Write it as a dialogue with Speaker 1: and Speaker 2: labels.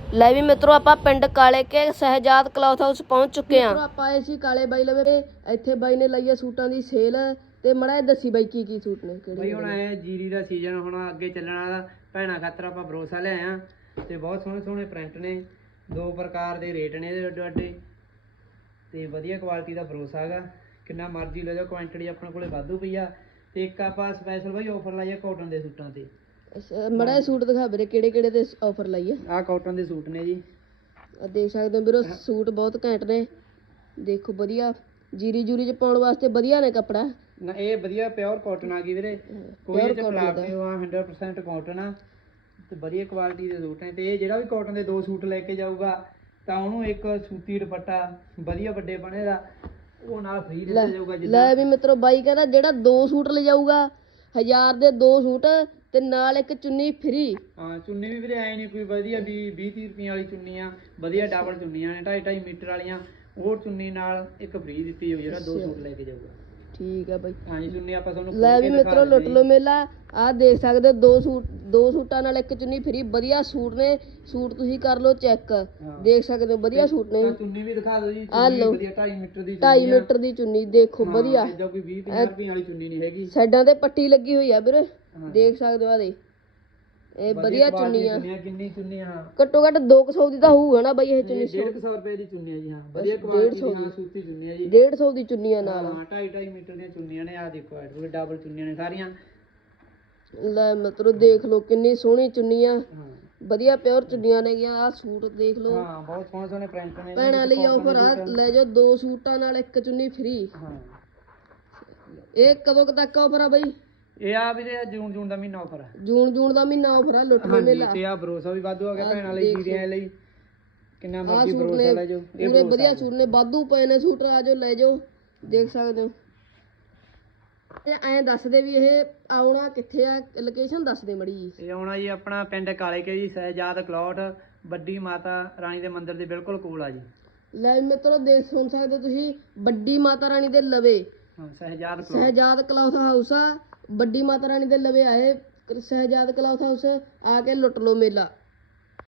Speaker 1: ਲੈ ਵੀ ਮਿੱਤਰੋ ਆਪਾਂ ਪਿੰਡ ਕਾਲੇ ਕੇ ਸਹਿਜਾਦ ਕਲੌਥ ਹਾਊਸ ਪਹੁੰਚ ਚੁੱਕੇ ਆ। ਆਪਾਂ ਆਏ ਸੀ ਕਾਲੇ ਬਾਈ ਲਵੇ, ਇੱਥੇ ਬਾਈ ਨੇ ਲਈ ਆ ਸੂਟਾਂ ਦੀ ਸੇਲ। ਤੇ ਮੜਾ ਦੱਸੀ ਬਾਈ ਕੀ ਸੂਟ ਨੇ ਕਿਹੜੇ
Speaker 2: ਬਾਈ। ਹੁਣ ਇਹ ਜੀਰੀ ਦਾ ਸੀਜ਼ਨ ਹੁਣ ਅੱਗੇ ਚੱਲਣ ਵਾਲਾ, ਭੈਣਾਂ ਖਾਤਰ ਆਪਾਂ ਭਰੋਸਾ ਲਿਆਏ ਆ ਤੇ ਬਹੁਤ ਸੋਹਣੇ ਸੋਹਣੇ ਪ੍ਰਿੰਟ ਨੇ, 2 ਪ੍ਰਕਾਰ ਦੇ ਰੇਟ ਨੇ ਇਹਦੇ ਅੱਡੇ ਤੇ ਵਧੀਆ ਕੁਆਲਿਟੀ ਦਾ ਭਰੋਸਾ ਹੈਗਾ। ਕਿੰਨਾ ਮਰਜ਼ੀ ਲੈ ਜਾਓ, ਕੁਆਂਟੀਟੀ ਆਪਣੇ ਕੋਲੇ ਵਾਧੂ ਪਈ ਆ। ਤੇ ਇੱਕ ਆਪਾਂ ਸਪੈਸ਼ਲ ਬਾਈ ਆਫਰ ਲਾਈ ਆ ਕਾਟਨ ਦੇ ਸੂਟਾਂ ਤੇ।
Speaker 1: ਮੜਾ ਸੂਟ ਦਿਖਾ ਵੀਰੇ ਕਿਹੜੇ ਦੇ ਆਫਰ ਲਾਈ ਆ।
Speaker 2: ਆਹ ਕਾਟਨ ਦੇ ਸੂਟ ਨੇ ਜੀ,
Speaker 1: ਦੇਖ ਸਕਦੇ ਹੋ ਵੀਰੋ, ਸੂਟ ਬਹੁਤ ਘੈਂਟ ਨੇ। ਦੇਖੋ ਵਧੀਆ ਜੀਰੀ ਜੂਰੀ ਚ ਪਾਉਣ ਵਾਸਤੇ ਵਧੀਆ ਨੇ ਕੱਪੜਾ
Speaker 2: ਨਾ। ਇਹ ਵਧੀਆ ਪਿਓਰ ਕਾਟਨ ਆ ਗਈ ਵੀਰੇ, ਕੋਈ ਇਹ ਚ ਮਿਲਾਵਟ ਨਹੀਂ ਆ, 100% ਕਾਟਨ ਆ ਤੇ ਵਧੀਆ ਕੁਆਲਿਟੀ ਦੇ ਸੂਟ ਨੇ। ਤੇ ਇਹ ਜਿਹੜਾ ਵੀ ਕਾਟਨ ਦੇ 2 ਸੂਟ ਲੈ ਕੇ ਜਾਊਗਾ ਤਾਂ ਉਹਨੂੰ ਇੱਕ ਸੂਤੀ ਦੁਪੱਟਾ ਵਧੀਆ ਵੱਡੇ ਬਣੇ ਦਾ ਉਹ ਨਾਲ ਫ੍ਰੀ ਦਿੱਤਾ ਜਾਊਗਾ।
Speaker 1: ਲੈ ਵੀ ਮਿੱਤਰੋ ਬਾਈ ਕਹਿੰਦਾ ਜਿਹੜਾ 2 ਸੂਟ ਲੈ ਜਾਊਗਾ 1000 ਦੇ 2 ਸੂਟ ਤੇ ਨਾਲ ਇੱਕ ਚੁੰਨੀ ਫ੍ਰੀ।
Speaker 2: ਹਾਂ ਚੁੰਨੀ ਵੀ ਵੀਰੇ ਐ ਨਹੀਂ ਕੋਈ ਵਧੀਆ ਵੀ 20-30 ਰੁਪਈਆਂ ਵਾਲੀ ਚੁੰਨੀ ਆ, ਵਧੀਆ ਡਬਲ ਚੁੰਨੀਆਂ ਨੇ 2.5 ਮੀਟਰ ਵਾਲੀਆਂ, ਉਹ ਚੁੰਨੀ ਨਾਲ ਇੱਕ ਫ੍ਰੀ ਦਿੱਤੀ ਜਾਊ ਜਿਹੜਾ 2 ਸੂਟ ਲੈ ਕੇ ਜਾਊਗਾ। ਠੀਕ ਆ ਬਾਈ। ਹਾਂਜੀ ਚੁੰਨੀ ਆਪਾਂ ਤੁਹਾਨੂੰ
Speaker 1: ਲੈ ਵੀ ਮਿੱਤਰੋ ਲੁੱਟ ਲੋ ਮੇਲਾ। ਆਹ ਦੇਖ ਸਕਦੇ ਹੋ 2 ਸੂਟਾਂ ਨਾਲ ਇੱਕ ਚੁੰਨੀ ਫ੍ਰੀ। ਵਧੀਆ ਸੂਟ ਨੇ, ਸੂਟ ਤੁਸੀਂ ਕਰ ਲਓ ਚੈੱਕ, ਦੇਖ ਸਕਦੇ ਹੋ ਵਧੀਆ ਸੂਟ ਨੇ।
Speaker 2: ਚੁੰਨੀ ਵੀ ਦਿਖਾ ਦਿਓ ਜੀ,
Speaker 1: ਆ ਲਓ
Speaker 2: ਵਧੀਆ 2.5 ਮੀਟਰ ਦੀ
Speaker 1: 2.5 ਮੀਟਰ ਦੀ ਚੁੰਨੀ ਦੇਖੋ ਵਧੀਆ।
Speaker 2: ਇਹਦਾ ਕੋਈ 20-50 ਰੁਪਈਆਂ ਵਾਲੀ ਚੁੰਨੀ ਨਹੀਂ ਹੈਗੀ।
Speaker 1: ਸਾਈਡਾਂ ਤੇ ਪੱਟੀ ਲੱਗੀ ਹੋਈ ਆ ਵੀਰੇ, ਦੇਖ ਸਕਦੇ ਹੋ। ਆ ਦੇ ਇਹ ਵਧੀਆ ਚੁੰਨੀ ਆ।
Speaker 2: ਕਿੰਨੀ ਚੁੰਨੀ ਆ?
Speaker 1: ਘੱਟੋ ਘੱਟ 200 ਦੀ ਤਾਂ ਹੋਊਗਾ ਨਾ ਬਾਈ ਇਹ ਚੁੰਨੀ।
Speaker 2: 150 ਰੁਪਏ ਦੀ ਚੁੰਨੀ ਆ ਜੀ। ਹਾਂ ਵਧੀਆ ਕੁਆਲਿਟੀ ਦੀ ਸੂਤੀ ਚੁੰਨੀ ਆ ਜੀ।
Speaker 1: 150 ਦੀ ਚੁੰਨੀਆਂ ਨਾਲ।
Speaker 2: ਹਾਂ 2.5 ਮੀਟਰ ਦੀਆਂ ਚੁੰਨੀਆਂ ਨੇ। ਆ ਦੇਖੋ ਐਡਵੋਕੇਟ ਡਬਲ ਚੁੰਨੀਆਂ ਨੇ ਸਾਰੀਆਂ।
Speaker 1: ਲੈ ਮਤਲਬ ਦੇਖ ਲਓ ਕਿੰਨੀ ਸੋਹਣੀ ਚੁੰਨੀ ਆ, ਵਧੀਆ ਪਿਓਰ ਚੁੰਨੀਆਂ ਨੇ ਗਿਆ। ਆ ਸੂਟ ਦੇਖ ਲਓ,
Speaker 2: ਹਾਂ ਬਹੁਤ ਸੋਹਣੇ ਸੋਹਣੇ ਪ੍ਰਿੰਟ ਨੇ।
Speaker 1: ਭੈਣਾਂ ਲਈ ਆਫਰ ਆ, ਲੈ ਜਾਓ 2 ਸੂਟਾਂ ਨਾਲ ਇੱਕ ਚੁੰਨੀ ਫ੍ਰੀ।
Speaker 2: ਹਾਂ
Speaker 1: ਇਹ ਕਦੋਂ ਤੱਕ ਆਫਰ ਆ ਬਾਈ?
Speaker 2: ਇਹ ਆ ਵੀਰੇ ਜੂਨ ਦਾ ਮਹੀਨਾ ਆਫਰ ਆ।
Speaker 1: ਜੂਨ ਦਾ ਮਹੀਨਾ ਆਫਰ ਆ। ਲੁੱਟ ਲੋ ਮੇਲਾ।
Speaker 2: ਤੇ ਆ ਭਰੋਸਾ ਵੀ ਵਾਧੂ ਆ ਗਿਆ ਭੈਣਾਂ ਲਈ, ਜੀਰੀਆਂ ਲਈ। ਕਿੰਨਾ ਮਰਜ਼ੀ ਭਰੋਸਾ ਲੈ ਜਾਓ, ਇਹ
Speaker 1: ਪੂਰੇ ਵਧੀਆ ਸੂਟ ਨੇ, ਵਾਧੂ ਪਏ ਨੇ ਸੂਟ। ਆ ਜਾਓ ਲੈ ਜਾਓ, ਦੇਖ ਸਕਦੇ ਹੋ। ਐਂ ਦੱਸ ਦੇ ਵੀ ਇਹ ਆਉਣਾ ਕਿੱਥੇ ਆ, ਲੋਕੇਸ਼ਨ ਦੱਸ ਦੇ ਮੜੀ ਜੀ।
Speaker 2: ਇਹ ਆਉਣਾ ਜੀ ਆਪਣਾ ਪਿੰਡ ਕਾਲੇ ਕੇ ਜੀ, ਸਹਿਜਾਦ ਕਲੌਥ ਵੱਡੀ ਮਾਤਾ ਰਾਣੀ ਦੇ ਮੰਦਿਰ ਦੇ ਬਿਲਕੁਲ ਕੋਲ ਆ ਜੀ।
Speaker 1: ਲੈ ਮਿੱਤਰੋ ਦੇਖ ਸੁਣ ਸਕਦੇ ਹੋ ਤੁਸੀਂ, ਵੱਡੀ ਮਾਤਾ ਰਾਣੀ ਦੇ ਲਵੇ ਸਹਿਜਾਦ ਕਲੌਥ ਹਾਊਸ ਆ। ਵੱਡੀ ਮਾਤਾ ਰਾਣੀ ਦੇ ਲਵੇ ਆਏ ਸਹਿਜਾਦ ਕਲੌਥ ਹਾਊਸ, ਆ ਕੇ ਲੁੱਟ ਲੋ ਮੇਲਾ।